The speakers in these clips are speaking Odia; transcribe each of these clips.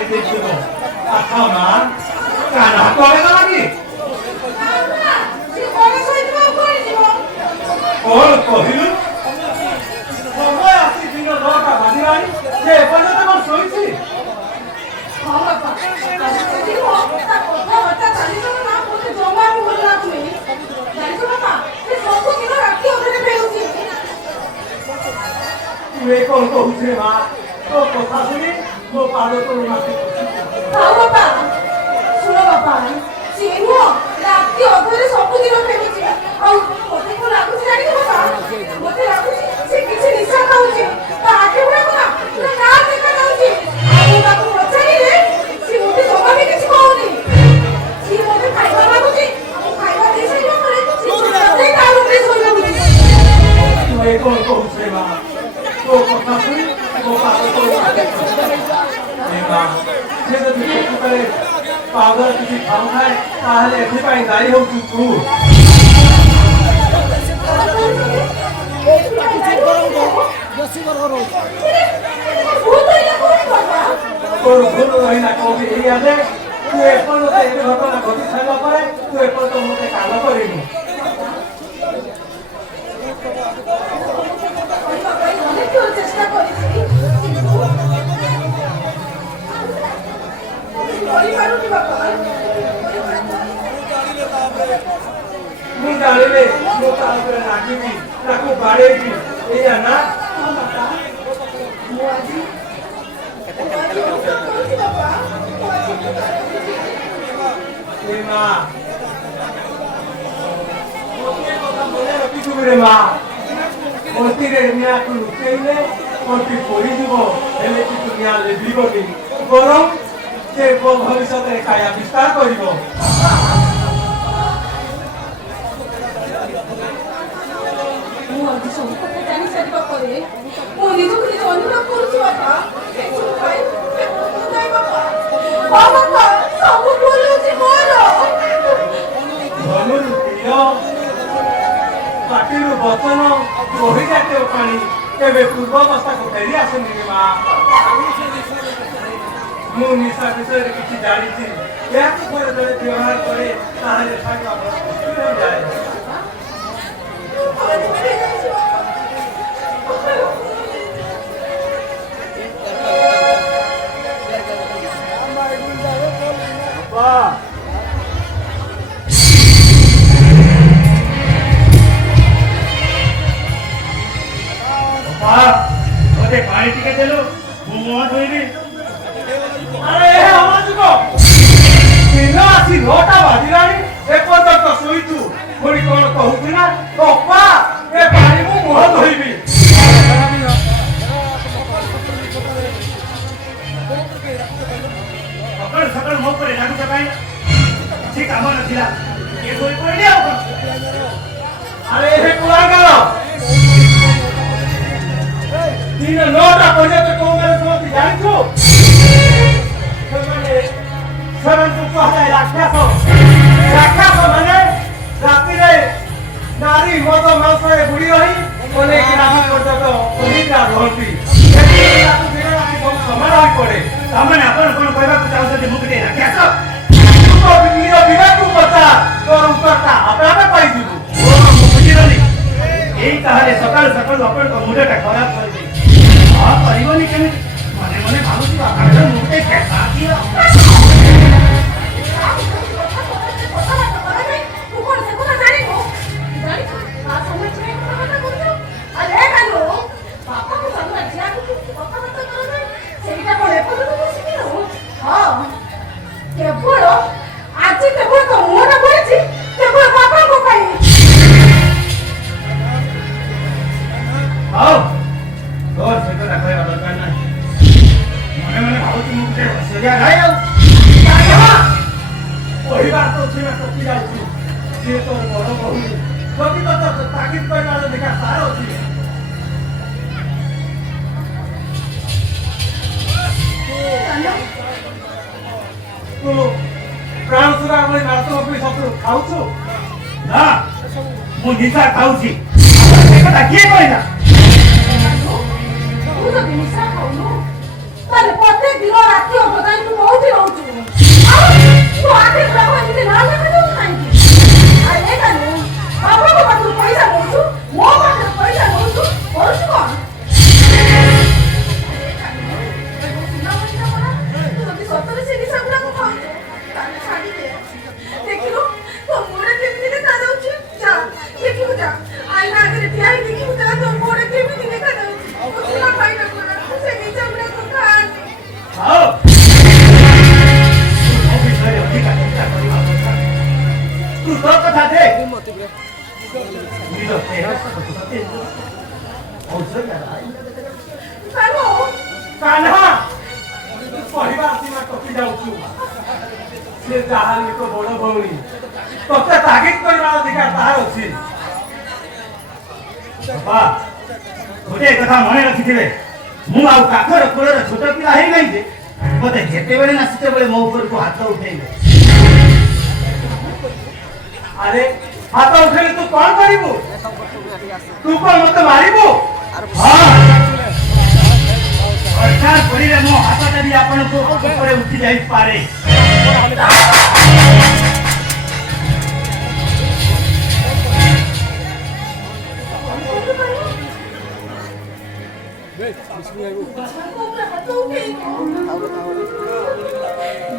गाड़ी देखिबो अच्छा ना काना तोले गला की कौन कहिलु समय आसी दिन 9टा बाजिलानी से एपर्यंत कोन सोईछि हां बाबा देखो ता কথা বার্তা চালিছো না মতে জমা ভুল লাগুনি জানিছো বাবা সে সবু দিন রাতি ওখানে ফেলুছি তুই কোন কହୁছি রে মা তো কথা শুনি মো পাদ তো মাটি হাও বাবা শুনো বাবা সিনু রাতি ওখানে সবু দিন ফেলুছি আর মতে কোন লাগুছি জানিছো বাবা মতে লাগুছি সে কিছু নিশা খাউছি তা আগে বড় না না দেখা যাଉଛି আমি তাকে পচারিলে সে মতে জমা ବି କିଛି କହୁନି সে মতে খাଇବା লাগুছি আমি খাଇବା দেই সাইবা পরে সে সত্যি তার উপরে শোই লাগুছি তুই কোন কହୁছি রে মা তো কথা শুনি মো পাদ তো মাটি এ মা সে যদি সত্যি পাউডার কিছু খাও খায় তাহলে এথিপাই দায়ী হচ্ছু তু তোর ভুল রহিলা কবি এই আছে তুই এপর্যন্ত এই ঘটনা ঘটি সারিবা পরে তুই এপর্যন্ত মতে কাল করিনি চেষ্টা করেছি ମୁଁ ଜାଣିଲେ ମୁଁ ତା ଉପରେ ରାଗିବି ତାକୁ ବାଡ଼େଇବି ଏଇଆ ନା ଏ ମା ଗୋଟିଏ କଥା ମନେ ରଖିଥିବୁ ରେ ମା ମନ୍ତିରେ ନିଆଁକୁ ଲୁଚେଇଲେ ମନ୍ତ୍ରୀ ପୋଡ଼ିଯିବ ହେଲେ କିନ୍ତୁ ନିଆଁ ଲିଭିବନି ବରଂ ସେ ଭବିଷ୍ୟତରେ କାୟା ବିସ୍ତାର କରିବ ପାଟିରୁ ବଚନ ବହି ଜାତୀୟ ପାଣି କେବେ ପୂର୍ବାବସ୍ଥାକୁ ଫେରି ଆସୁନି ମା ମୁଁ ନିଶା ବିଷୟରେ କିଛି ଜାଣିଛି ଏହାକୁ ପରେ ଜଣେ ବ୍ୟବହାର କରେ ତାହେଲେ ସାଙ୍ଗ ଯାଏ मते पानी टिके देलो मुंह धोइबी अरे हे अमाजुको दिन आसी 9टा बाजिलानी एपर्यंत शोइछु पुणी कोन कहूछि ना पप्पा ए पानी मु मुह धोइबी सकाळ सकाळ मो पर लागू सकाळी ठीक काम नथिला के कोई पडले आउ अरे हे कुआ गलो दिन 9टा पर्यंत कोन मेरे सोती जानिछु सेवंतु कहले राक्षस माने रातिरे नारी मद मांसरे बुड़ी रही कोने की राति पर्यंत अनिद्रा रहती समान होई पड़े सामान्य अपन कोन कहबा को चाहते मुकटे राक्षस तू तो निरो विवेक को पता तोर उत्तरता आपे पाई दिबु ओ बुझिरनी एई ताहाले सकाळ सकाळ अपन को मुंडटा खराब कर दे आ परिबनी केने मने मने भाबुची आकाश मुकटे कैसा किया केवल आज केवल तो मोना पड़े केवल बाबा को पाई आओ और से तो रखै दरकार नाही मने मने भाबुची मुकटे सजा रायो ओही बात तो छिना टोकी जाउछु जे तो बड़ बहु कभी तो ताकीद करना देखा सारो छी तू प्राण सुरा में मारतो अपनी शत्रु खाउछु ना मु निशा खाउची से कथा के कइला तू तो निशा खाउनु ताले प्रत्येक दिन राति अबदान तू କଥା ଦେ ନିଜ ଦେହ ଔଷଧ କାମ କାହ୍ନା କହିବା ସୀମା ଟପି ଯାଉଛୁ ସେ ଯାହାହେଲେ ଏକ ବଡ ଭଉଣୀ ତତେ ତାଗିଦ କରିବା ଅଧିକାର ତାହାର ଅଛି। ବାପା ଗୋଟିଏ କଥା ମନେ ରଖିଥିବେ ମୁଁ ଆଉ କାକର କୋଳର ଛୋଟ ପିଲା ହେଇନାହିଁ ଯେ ମତେ ଯେତେବେଳେ ନା ସେତେବେଳେ ମୋ ଉପରକୁ ହାତ ଉଠେଇବେ। ଆରେ ହାତ ଉଠେଇଲେ ତୁ କଣ କରିବୁ? ତୁ କଣ ମତେ ମାରିବୁ? ଦରକାର ପଡ଼ିଲେ ମୋ ହାତଟା ବି ଆପଣଙ୍କୁ ଉପରେ ଉଠି ଯାଇପାରେ।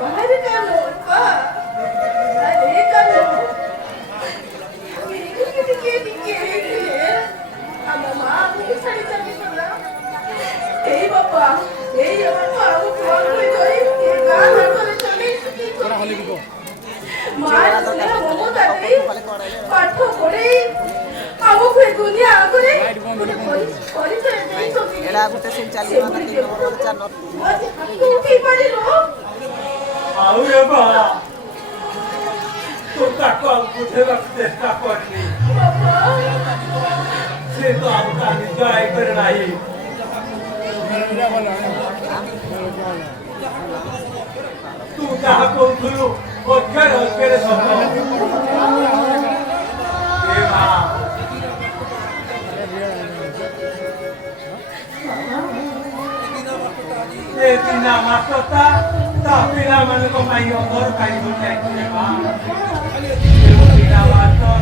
बाहर कालो अरे कालो टिके हम मां की साड़ी चली पड़ा ए बाबा ए बाबा अब कौन कोई जोई ये गाल हटले चले थोड़ा हले दिको मां ने ममता दे पाठ पढ़े अब कोई दुनिया आगरे कोई तो नहीं तो एड़ा गुटे सिन चाली माना 3 नंबर 4 नंबर तू की पड़ी लो ଆଉ ରେ ବା ତୁ ତାକୁ ବୁଝେଇବାକୁ ଚେଷ୍ଟା କରିନି ସେ ତ ଆମକୁ ନିଜ ଆଇ କରି ନାହିଁ। ତୁ ଯାହା କହୁଥିଲୁ ଅକ୍ଷରେ ସତ। ଏ ମା ଏ ଦିନା ମାଷ୍ଟରଟା ତା ପିଲାମାନଙ୍କ ପାଇଁ ଅଦରକାରୀ ହୋଇଯାଇଛି ମା। ଦିନା ମାଷ୍ଟର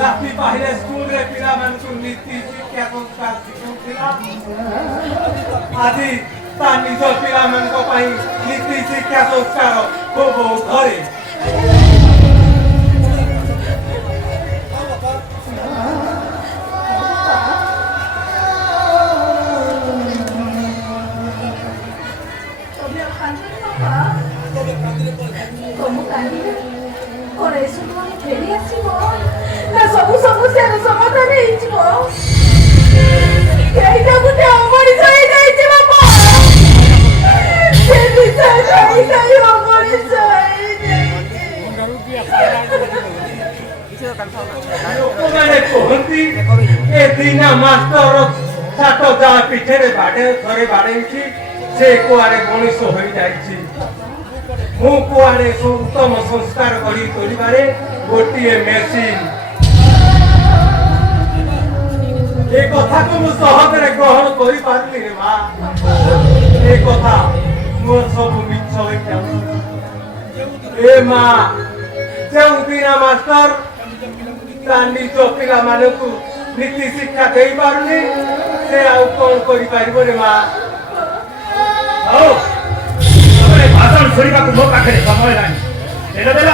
ରାତି ପାହିଲେ ସ୍କୁଲରେ ପିଲାମାନଙ୍କୁ ନୀତି ଶିକ୍ଷା ସଂସ୍କାର ଶିଖାଉଥିଲା। ଆଜି ତା ନିଜ ପିଲାମାନଙ୍କ ପାଇଁ ନୀତି ଶିକ୍ଷା ସଂସ୍କାର ଖୁବ ଘରେ। ସବୁ ସମସ୍ୟାର ସମାଧାନ ହେଇଯିବ। ଏଇଟା ଗୋଟେ ଅମଣିଷ ହେଇଯାଇଛି ବାପା। ସେ ବିଷୟ ଖାଇ ଅମଣିଷ ଲୋକମାନେ କହନ୍ତି ଏ ଦିନା ମାଷ୍ଟର ସାତ ଯାହା ପିଠରେ ଥରେ ବାଡ଼େଇଛି ସେ କୁଆଡ଼େ ମଣିଷ ହୋଇଯାଇଛି। ମୁଁ କୁଆଡ଼େ ଉତ୍ତମ ସଂସ୍କାର ଗଢ଼ି ତୋଳିବାରେ ଗୋଟିଏ ମେସିନ୍। ଏ କଥାକୁ ମୁଁ ସହଜରେ ଗ୍ରହଣ କରିପାରିଲି ରେ ମା। ଏ କଥା ମୋର ସବୁ ମିଛ ହୋଇଯାଉଛି। ଏ ମା ଯେଉଁ ଦିନ ମାଷ୍ଟର ତା ନିଜ ପିଲାମାନଙ୍କୁ ନୀତି ଶିକ୍ଷା ଦେଇପାରୁନି ସେ ଆଉ କଣ କରିପାରିବ ରେ ମା। ହଉ ଭାଷଣ ଶୁଣିବାକୁ ମୋ ପାଖରେ ସମୟ ନାହିଁ। ଦେଲ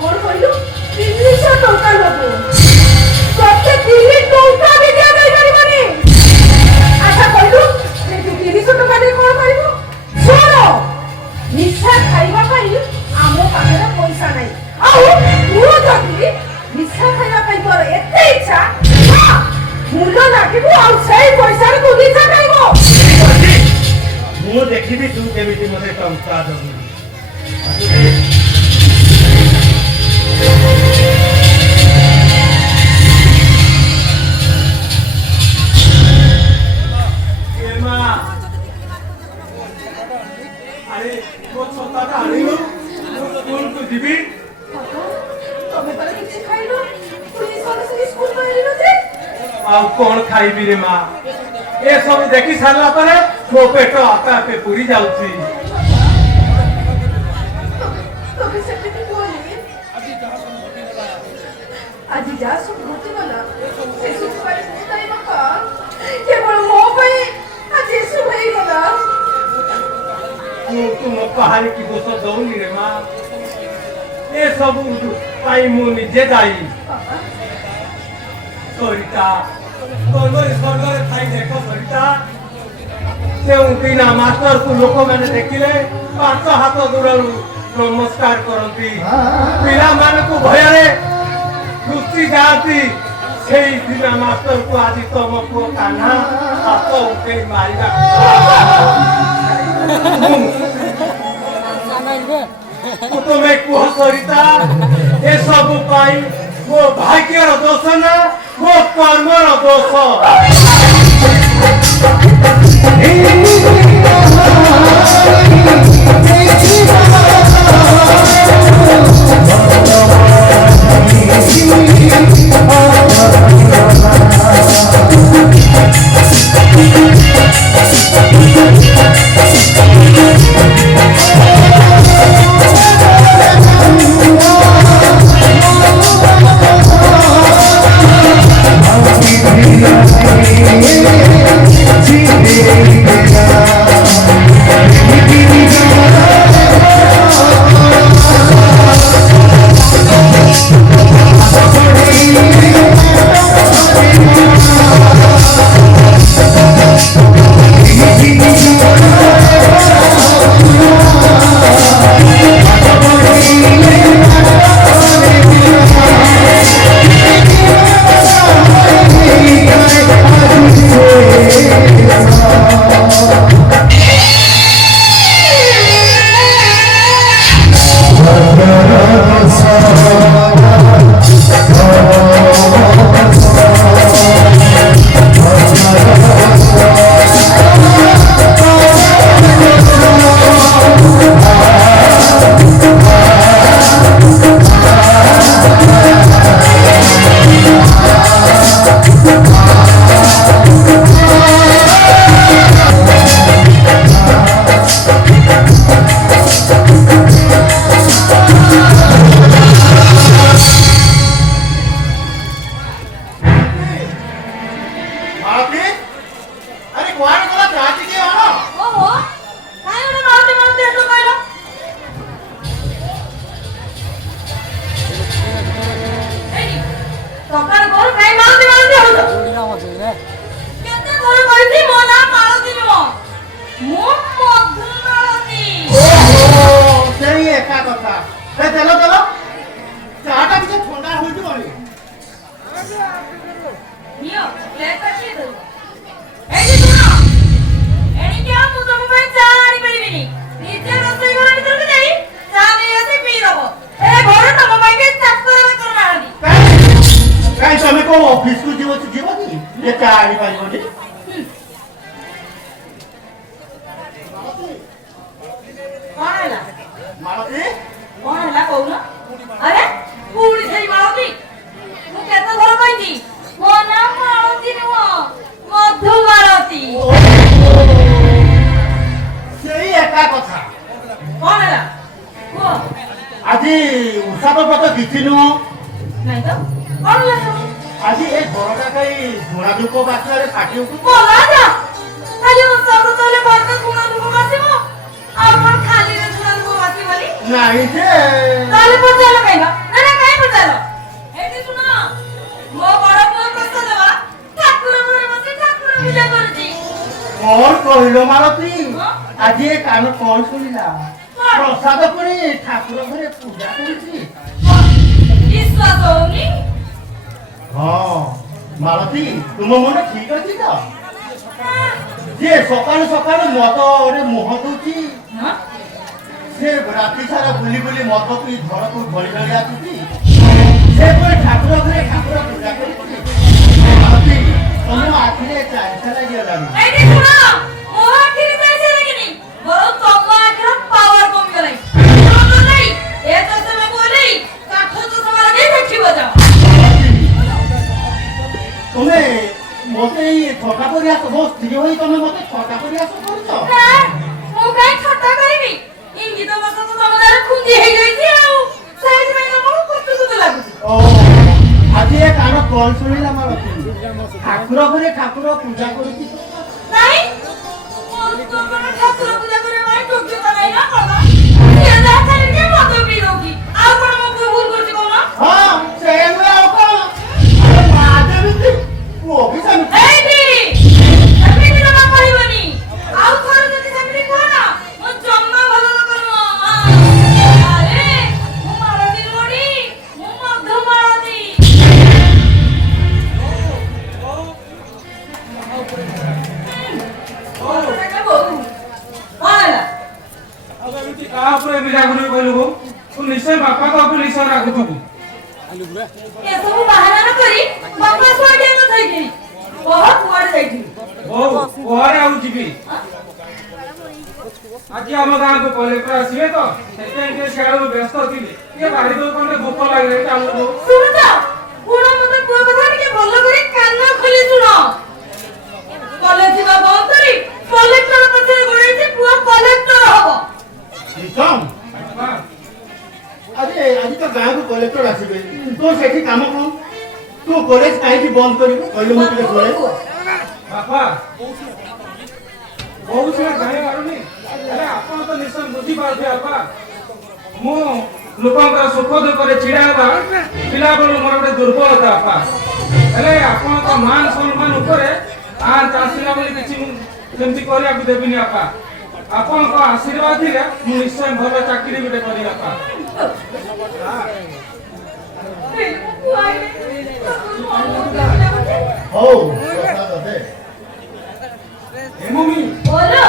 କଣ କହିଲୁ 300 ଟଙ୍କା ନବୁ ତତେ 3 ଟଙ୍କା ବି ଦିଆଯାଇପାରିବନି। ଆଚ୍ଛା କହିଲୁ 300 ଟଙ୍କା ଦେଇ କଣ କରିବୁ? ଶୁଣ ନିଶା ଖାଇବା ପାଇଁ ଆମ ପାଖରେ ପଇସା ନାହିଁ। ଆଉ ତୁ ଯଦି ନିଶା ଖାଇବା ପାଇଁ ତୋର ଏତେ ଇଚ୍ଛା ମୂଲ୍ୟ ଲାଗିବୁ ଆଉ ସେଇ ପଇସାରେ ତୁ ନିଶା ଖାଇବ। ମୁଁ ଦେଖିବି ତୁ କେମିତି ମୋତେ ଟଙ୍କା ଦେବୁ। ଆରେ ମୋ ଛତାଟା ଆଣିଲୁ ମୁଁ ସ୍କୁଲକୁ ଯିବି। ତମେ ତାର କିଛି ଖାଇଲ ପୁଣି ସରାସରି ସ୍କୁଲ ବାହାରିଲ ଯେ ଆଉ କଣ ଖାଇବି ରେ ମା? ଏସବୁ ଦେଖି ସାରିଲା ପରେ ମୋ ପେଟ ଆପେ ଆପେ ପୁରି ଯାଉଛି। ତମେ ସେମିତି କୁହନି। ଆଜି ଯାହା ସବୁ ଘଟିଗଲା ସେ ସବୁ ପାଇଁ ମୁକ୍ତାଇ ବାପା କେବଳ ମୋ ପାଇଁ ଆଜି ଏସବୁ ହେଇଗଲା। ମୁଁ ତୁମ କାହାରିକି ଦୋଷ ଦଉନି ରେ ମା। ଏସବୁ ପାଇଁ ମୁଁ ନିଜେ ଦାୟୀ। ସରିତା ସ୍ୱର୍ଗରେ ଥାଇ ଦେଖ ସରିତା ଯେଉଁ ବିନା ମାଷ୍ଟରକୁ ଲୋକମାନେ ଦେଖିଲେ 5 ହାତ ଦୂରରୁ ନମସ୍କାର କରନ୍ତି ପିଲାମାନଙ୍କୁ ଭୟରେ ଲୁଚି ଯାଆନ୍ତି ସେଇ ବିନା ମାଷ୍ଟରକୁ ଆଜି ତମ ପୁଅ କାହ୍ନା ହାତ ଉଠେଇ ମାରିବା ତୁମେ କୁହ ସରିତା ଏସବୁ ପାଇଁ ମୋ ଭାଗ୍ୟର ଦୋଷ ନା ମୋ କର୍ମର ଦୋଷ ऑफिस को जीव ये क्या आनी मालती कौन है कौन अरे पूरी सही मालती मु केते घर कहती मो नाम मालती नुह मधु मालती सेही एका कथा कौन है को आज उषा तो पता किछि नु नहीं तो कौन है आज ए घरटा कई झोड़ा दुको बाछरे फाटी उठु बोला जा खाली उषा तो तले बात सुना दुको बासिमो और कौन खाली रे सुना दुको बासी बोली नहीं जे ताले पचालो कहिला ना काई पचालो एटी सुना मो बड़ पुओ प्रश्न देवा ठाकुर मोरे बसे ठाकुर पूजा करती कौन कहिलो मालती आज ए कान कौन सुनिला प्रसाद पुनी ठाकुर घरे पूजा करछि विश्वास होनी हां मालती तुम मन ठीक अछि तो जे सकाल सकाल मत रे मोह दुची हां से राति सारा बुली बुली मत पी घर को घड़ी घड़ी आछी से कोई ठाकुर घरे ठाकुर पूजा करछि मालती तुम आखिरे चांसा लागि लागी एटी सुना मो आखिरे चांसा लागिनी बरो तुम आखिरे पावर कम गलाई तो नहीं ए तो से मैं बोली काठो तो तुम्हारा नहीं देखी बजा तुम्हें मोते ये छोटा करिया तो बहुत स्त्री होई तुम मोते छोटा करिया तो करछो ना मो काई छोटा करबी इंगित बस तो समदार खुंदी हे गई थी आउ सही में तो मो कुछ लागु ओ आज ये कान कॉल सुनिला मालती ठाकुर घरे ठाकुर पूजा करछि नहीं मो तो बड़ा ठाकुर पूजा करे माई टोकी बनाई ना बाबा ये जा खाली के मत पी दोगी आ कोन मो भूल करछि कोना हां से नु आउ को अरे माते भी वो भी सन एडी तभी भी ना कहबनी आउ ତାପରେ ବିରାଗୁରି କହିଲୁ ତୁ ନିଶ୍ଚୟ ବାପା କାହାକୁ ନିଶ୍ଚୟ ରାଗୁଥିବୁ। ଏସବୁ ବାହାନା ନ କରି ବାପା କୁଆଡେ ନଥାଇକି ବହୁତ କୁଆଡେ ଯାଇଥିଲି। ବୋଉ କୁଆଡେ ଆଉ ଯିବି? ଆଜି ଆମ ଗାଁକୁ କଲେକ୍ଟର ଆସିବେ ତ ସେଥିପାଇଁ ଟିକେ ସିଆଡୁ ବ୍ୟସ୍ତ ଥିଲି। ଟିକେ ବାହାରି ଦଉ କଣ ଭୋକ ଲାଗିଲେ ଚାଲୁ। ଶୁଣୁ ତ ପୁଅ ମତେ ପୁଅ କଥା ଟିକେ ଭଲ କରି କାନ ଖୋଲି ଶୁଣ। କଲେଜ ଯିବା ବନ୍ଦ କରି କଲେକ୍ଟର ପଛରେ ଗୋଡେଇଛି ପୁଅ କଲେକ୍ଟର ହବ। ପ୍ରୀତମ ଆଜି ତ ଗାଁକୁ କଲେକ୍ଟର ଆସିବେ ତୋ ସେଠି କାମ କଣ? ତୁ କଲେଜ କାହିଁକି ବନ୍ଦ କରିବୁ କହିଲୁ ମୁଁ ଟିକେ ଶୁଣେ। ବାପା ବୋଉ ସିନା ଜାଣିପାରୁନି ହେଲେ ଆପଣ ତ ନିଶ୍ଚୟ ବୁଝିପାରୁଥିବେ ବାପା। ମୁଁ ଲୋକଙ୍କର ସୁଖ ଦୁଃଖରେ ଛିଡା ହେବା ପିଲାବେଳୁ ମୋର ଗୋଟେ ଦୁର୍ବଳତା ବାପା। ହେଲେ ଆପଣଙ୍କ ମାନ ସମ୍ମାନ ଉପରେ ଚାଷିଲା ବୋଲି କିଛି ମୁଁ ସେମିତି କରିବାକୁ ଦେବିନି ବାପା। ଆପଣଙ୍କ ଆଶୀର୍ବାଦ ଥିଲେ ମୁଁ ନିଶ୍ଚୟ ଭଲ ଚାକିରି ଗୋଟେ କରିବି ବାପା। ହଉ ପ୍ରସାଦ ଦେ। ଏ ମମି बोलो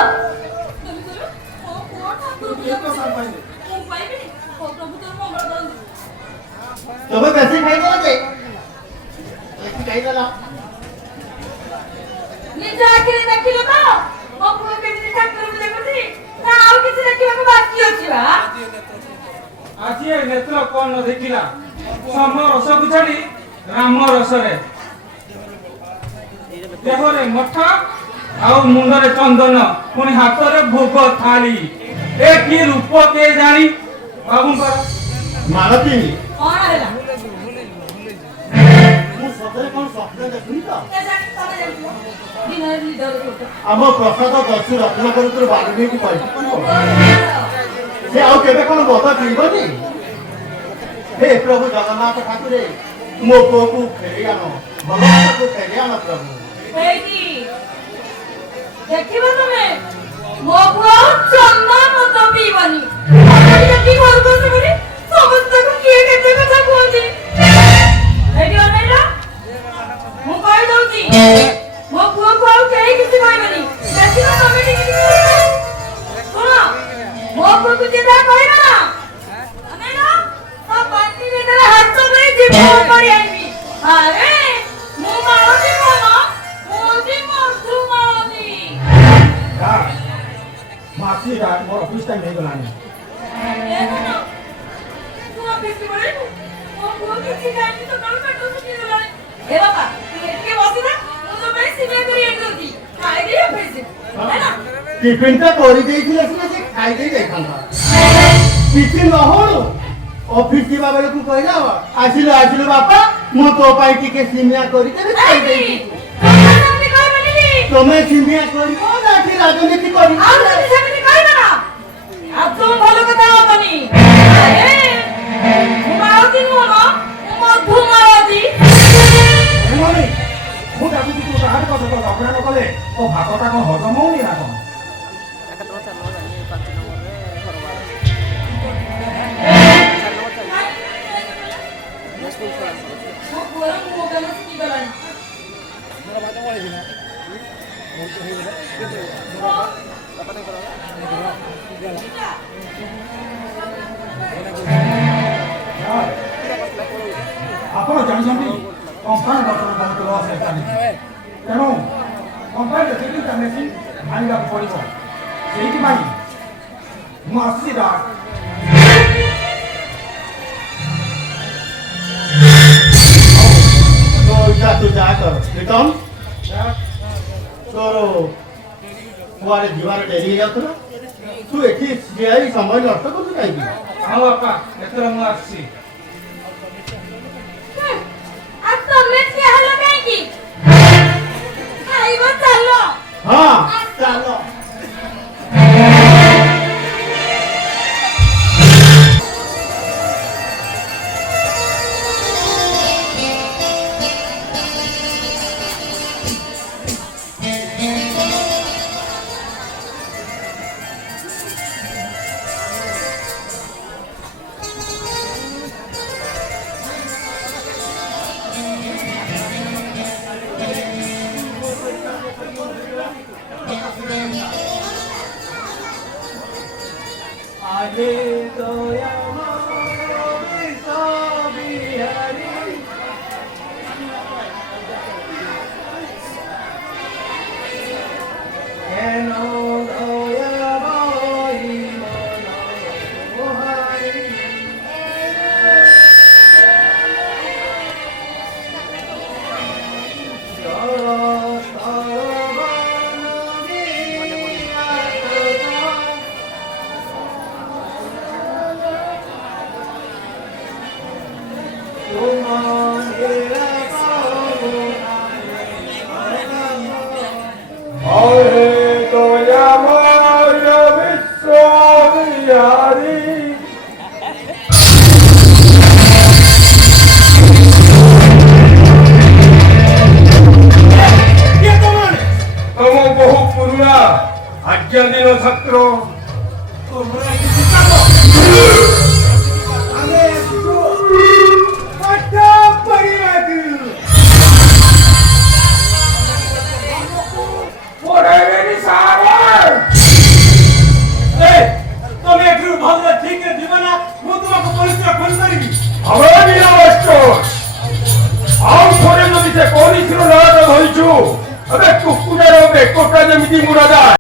ତମେ ବେଶୀ ଖାଇଦେଲ ଯେ ବେଶୀ ଖାଇଦେଲ। ନିଜ ଆଖିରେ ଦେଖିଲ ତ ମୋ ପୁଅ କେମିତି ଠାକୁର ପୂଜା କରୁଛି ନା ଆଉ କିଛି ଦେଖିବାକୁ ବାକି ଅଛି ବା? ଆଜି ଏ ନେତ୍ର କଣ ନ ଦେଖିଲା ସମ ରସକୁ ଛାଡି ରାମ ରସରେ ଦେହରେ ମଠା ଆଉ ମୁଣ୍ଡରେ ଚନ୍ଦନ ପୁଣି ହାତରେ ଭୋଗ ଥାଳି। ଏ କି ରୂପ କିଏ ଜାଣି ବାବୁଙ୍କର। ମାଳତୀ କଣ ହେଲା? ମୁଁ ସତରେ କଣ ସ୍ୱପ୍ନ ଦେଖୁନି ତ? ତମେ ଜାଣିଥିବ ଦିନରେ ନିଦରେ ଶୋଉଛ। ଆମ ପ୍ରସାଦ ଦସ୍ୟୁ ରତ୍ନାକରଙ୍କର ବାଲ୍ମୀକି ପାଲଟି ପାରିବ? ସେ ଆଉ କେବେ କଣ ବଦ ପିଇବନି? ହେ ପ୍ରଭୁ ଜଗନ୍ନାଥ ଠାକୁରେ ମୋ ପୁଅକୁ ଫେରି ଆଣ, ଭଗବାନକୁ ଫେରି ଆଣ ପ୍ରଭୁ। ଏଇଠି ଦେଖିବ ତମେ ମୋ ପୁଅ ଚନ୍ଦନ ମଦ ପିଇବନି। ଦେଖି ଘରକୁ ଆସିବନି ସମସ୍ତଙ୍କୁ କିଏ କେତେ କଥା କୁହନ୍ତି। ଏଇଠି ଅନେଇଲ ମୁଁ କହିଦଉଛି ମୋ ପୁଅକୁ ଆଉ କେହି କିଛି କହିବନି। ଦେଖିବ ତମେ ଟିକେ ଶୁଣ ମୋ ପୁଅକୁ ଯିଏ ଯାହା କହିବ ନା ଅନେଇଲ ତା ପାଟି ଭିତରେ ହାତ ଦେଇ ଯିବ କରି ଆଣିବି। ଆରେ ମୁଁ ମାଳତୀ ମନ ମୋଦି ମଧୁ ମାଳତୀ। ମାସିଟା ମୋର ଅଫିସ ଟାଇମ୍ ହେଇଗଲାଣି। ତୁ ଅଫିସ ପଳେଇବୁ ମୋ ପୁଅ କିଛି ଜାଣିନି ସକାଳୁ ପେଟ ଶୁଖିଗଲାଣି। ଏ ବାପା ତୁ ଏଠିକି ବସିନା ମୁଁ ତୋ ପାଇଁ ସିମେଇ କରି ଆଣି ଦଉଛି ଖାଇଦେଇ ଅଫିସ ହେଲା। ଟିଫିନଟା କରିଦେଇଥିଲେ ସିନା ସେ ଖାଇଦେଇ ଯାଇଥାନ୍ତା। କିଛି ନ ହଉ ଅଫିସ ଯିବା ବେଳକୁ କହିଲା ଆସିଲୁ ଆସିଲୁ ବାପା ମୁଁ ତୋ ପାଇଁ ଟିକେ ସିମିଆ କରିଦେବି ଖାଇଦେଇଛି। ତମେ ସିମିଆ କରିବ ନା ଏଠି ରାଜନୀତି କରିବ? ଆଉ ଯଦି ସେମିତି କହିବ ନା ଆଉ ତୁ ଭଲ କଥା ହବନି। ମୁଁ ମାଳତୀ ନୁହଁ ମୁଁ ମଧୁ ମାଳତୀ। ମୁଁ ଡାକୁଛି ତୁ କାହାରି କଥା ତ ଅଗ୍ରହଣ କଲେ ଓ ଭାତଟା କଣ ହଜମ ହଉନି ନା କଣ? ମୋ ପୁଅର ମୁହଁ କାନ ଶୁଖିଗଲାଣି। ଆପଣ ଜାଣିଛନ୍ତି କମ୍ପାନୀ ଗଠନ ବହୁତ ଲସ୍ ଚାଲିଛି। ତେଣୁ କମ୍ପାନୀର ଯେତିକିଟା ମେସିନ୍ ଆଣିବାକୁ ପଡ଼ିବ। ସେଇଥିପାଇଁ ମୁଁ ଆସିଛି ତୁ ଯାହା କର ପ୍ରୀତମ ତୋର କୁଆଡ଼େ ଯିବାର ଡେରି ହେଇଯାଉଥିଲା ତୁ ଏଠି ଠିଆ ହେଇ ସମୟ ନଷ୍ଟ କରୁଛୁ କାହିଁକି? ହଁ ବାପା ଏଥର ମୁଁ ଆସିଛି। ଆଉ ତମେ ଠିଆ ହେଲ କାହିଁକି? ଖାଇବ ଚାଲ। ହଁ ଚାଲ। মাঝে দয়াময় বিশ্ববিহারী কেন দয়াময়ী মনোহারী আজ্ঞা দিল ছাত্র তোমরা কিছু চাবো আমি একটু পাঠা পড়িবাদু পড়ে গেলি সাগর এই তুমি একটু ভালো ঠিক দিবে না ମୁଁ তোমাকে পরিচয় ফোন କରିବି আমরা নিরাবস্ত ଆଉ ଥରେ ଯଦି ସେ କରିଥିଲ ନାଟ ଧରିଛୁ ଏବେ କୁକୁଡ଼ାର ବେକଟା ଯେମିତି ମୁରାଦା